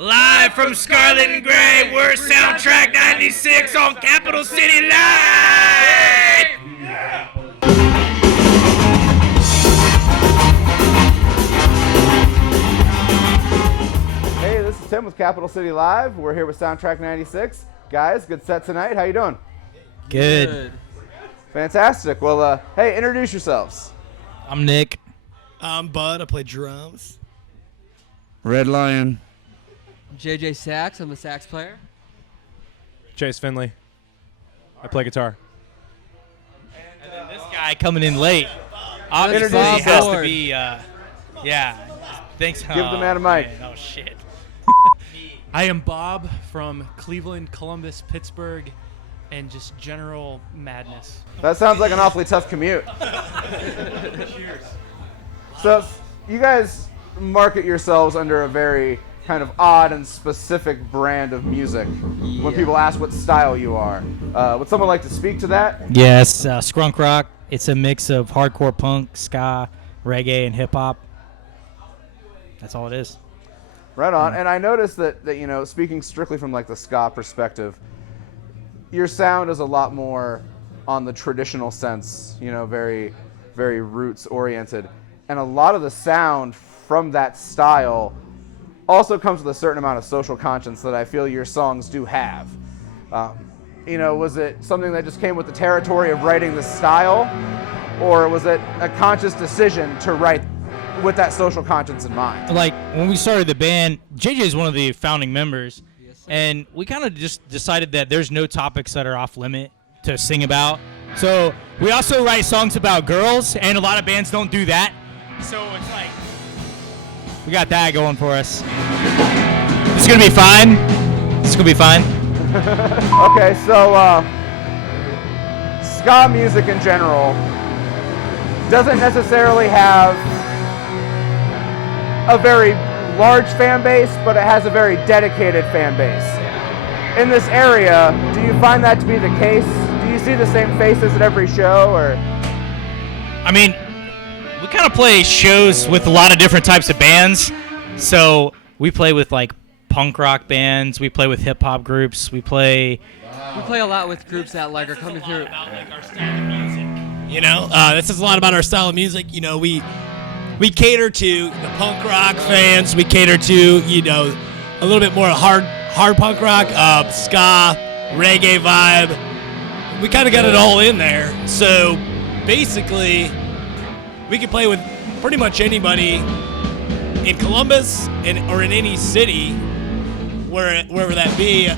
Live from Scarlet and Gray, we're Soundtrack 96 on Capital City Live! Hey, this is Tim with Capital City Live. We're here with Soundtrack 96. Guys, good set tonight. How you doing? Good. Fantastic. Well, hey, introduce yourselves. I'm Nick. I'm Bud. I play drums. Red Lion. JJ Sax. I'm a sax player. Chase Finley. I play guitar. And then this guy coming in late. Introduce Obviously has yourself. to be, Thanks. Give the man a mic. Man, oh, shit. I am Bob from Cleveland, Columbus, Pittsburgh, and just general madness. That sounds like an awfully tough commute. Cheers. So, you guys market yourselves under a very kind of odd and specific brand of music. When people ask what style you are, would someone like to speak to that? Yes, Skrunk rock. It's a mix of hardcore punk, ska, reggae, and hip hop. That's all it is. Right on. And I noticed that you know, speaking strictly from like the ska perspective, your sound is a lot more on the traditional sense, you know, very, very roots oriented. And a lot of the sound from that style also comes with a certain amount of social conscience that I feel your songs do have. You know, was it something that just came with the territory of writing the style, or was it a conscious decision to write with that social conscience in mind? Like, when we started the band, JJ is one of the founding members, and we kind of just decided that there's no topics that are off limit to sing about. So we also write songs about girls, and a lot of bands don't do that. So it's like, we got that going for us. It's going to be fine. It's going to be fine. Okay, so ska music in general doesn't necessarily have a very large fan base, but it has a very dedicated fan base. In this area, do you find that to be the case? Do you see the same faces at every show, or? I mean, we kind of play shows with a lot of different types of bands. So we play with like punk rock bands. We play with hip hop groups. We play a lot with groups that like are coming through. About like our style of music. You know, this is a lot about our style of music. You know, we cater to the punk rock fans. We cater to, you know, a little bit more hard punk rock, ska, reggae vibe. We kind of got it all in there. So basically, we can play with pretty much anybody in Columbus or in any city, wherever that be.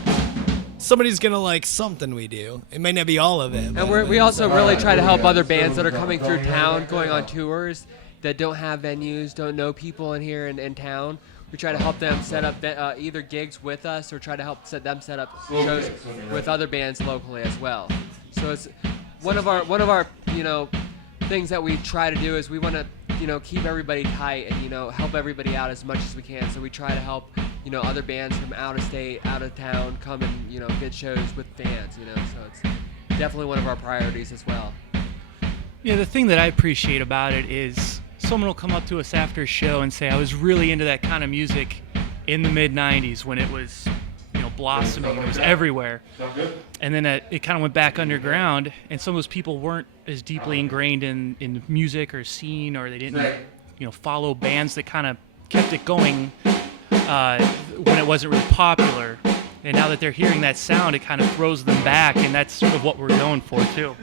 Somebody's gonna like something we do. It may not be all of it. And we also really try to help other bands that are coming through town, going on tours, that don't have venues, don't know people in here in town. We try to help them set up either gigs with us or try to help them set up shows with other bands locally as well. So it's one of our you know, things that we try to do is we want to, you know, keep everybody tight and, you know, help everybody out as much as we can. So we try to help, you know, other bands from out of state, out of town come and, you know, get shows with fans, you know. So it's definitely one of our priorities as well. Yeah, the thing that I appreciate about it is someone will come up to us after a show and say, I was really into that kind of music in the mid-'90s when it was, you know, blossoming. It was everywhere. And then it kind of went back underground, and some of those people weren't as deeply ingrained in music or scene, or they didn't, you know, follow bands that kind of kept it going when it wasn't really popular. And now that they're hearing that sound, it kind of throws them back, and that's sort of what we're going for, too.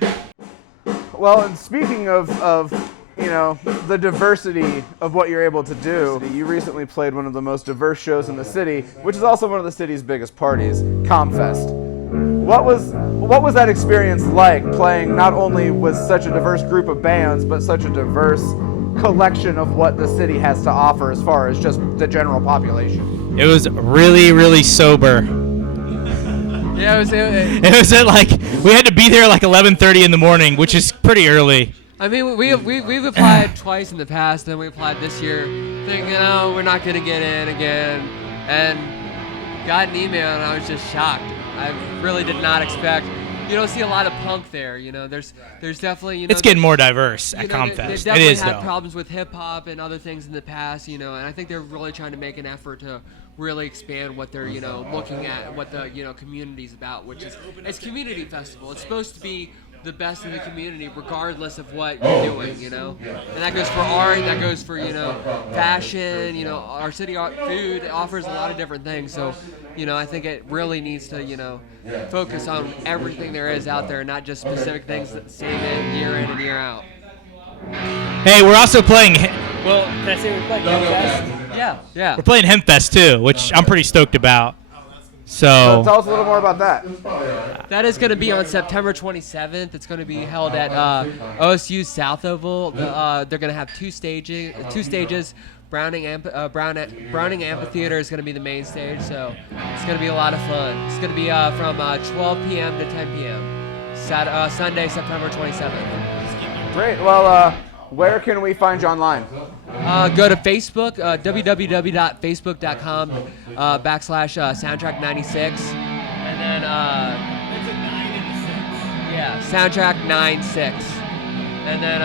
Well, and speaking of you know, the diversity of what you're able to do, you recently played one of the most diverse shows in the city, which is also one of the city's biggest parties, ComFest. What was that experience like, playing not only with such a diverse group of bands, but such a diverse collection of what the city has to offer as far as just the general population? It was really, really sober. Yeah, it was At like, we had to be there like 11:30 in the morning, which is pretty early. I mean, we've applied twice in the past, and we applied this year, thinking, oh, we're not gonna get in again, and got an email, and I was just shocked. I really did not expect you don't see a lot of punk there. You know, there's definitely, you know, It's getting more diverse at you know, ComFest. They It definitely is, had though. problems with hip hop and other things in the past, you know, and I think they're really trying to make an effort to really expand what they're, you know, looking at and what the, you know, community's about, which is it's community festival. It's supposed to be the best in the community regardless of what you're doing, you know, and that goes for art, that goes for, you know, fashion, you know, our city art, food. It offers a lot of different things, so, you know, I think it really needs to, you know, focus on everything there is out there, not just specific things that same in and year out. Hey, we're also playing. Well, can I say we're playing Hempfest? Yeah. We're playing Hempfest too, which I'm pretty stoked about. So Tell us a little more about that. That is going to be on September 27th. It's going to be held at OSU South Oval. They're going to have two stages. Browning Amphitheater is going to be the main stage, so it's going to be a lot of fun. It's going to be from 12 p.m. to 10 p.m. Sunday, September 27th. Great. Well, where can we find you online? Go to Facebook, www.facebook.com /soundtrack96, and then soundtrack96, and then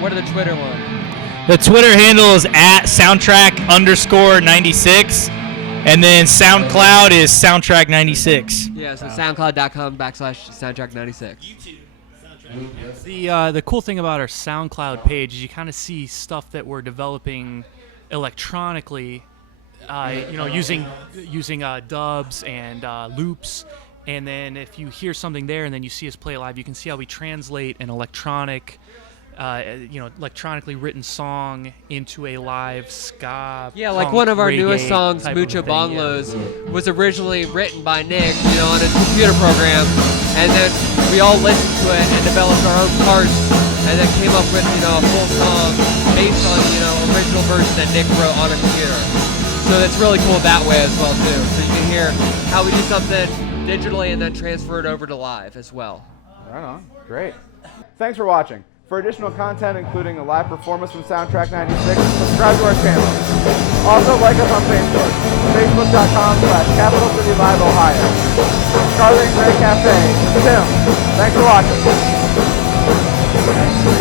what are the Twitter ones? the Twitter handle is at soundtrack_96, and then SoundCloud is soundtrack96. Yeah, so soundcloud.com /soundtrack96. The cool thing about our SoundCloud page is you kind of see stuff that we're developing electronically, you know, using dubs and loops. And then if you hear something there and then you see us play it live, you can see how we translate an electronically written song into a live ska. Yeah, like punk, one of our reggae newest songs, type of Mucho thing, Bonglos, was originally written by Nick, you know, on his computer program, and then we all listened to it and developed our own parts, and then came up with, you know, a full song based on, you know, original version that Nick wrote on a computer. So that's really cool that way as well too. So you can hear how we do something digitally and then transfer it over to live as well. Right on. Great. Thanks for watching. For additional content, including a live performance from Soundtrack 96, subscribe to our channel. Also, like us on Facebook, facebook.com/Capital City Live Ohio. Scarlet and Gray Cafe. Tim, thanks for watching.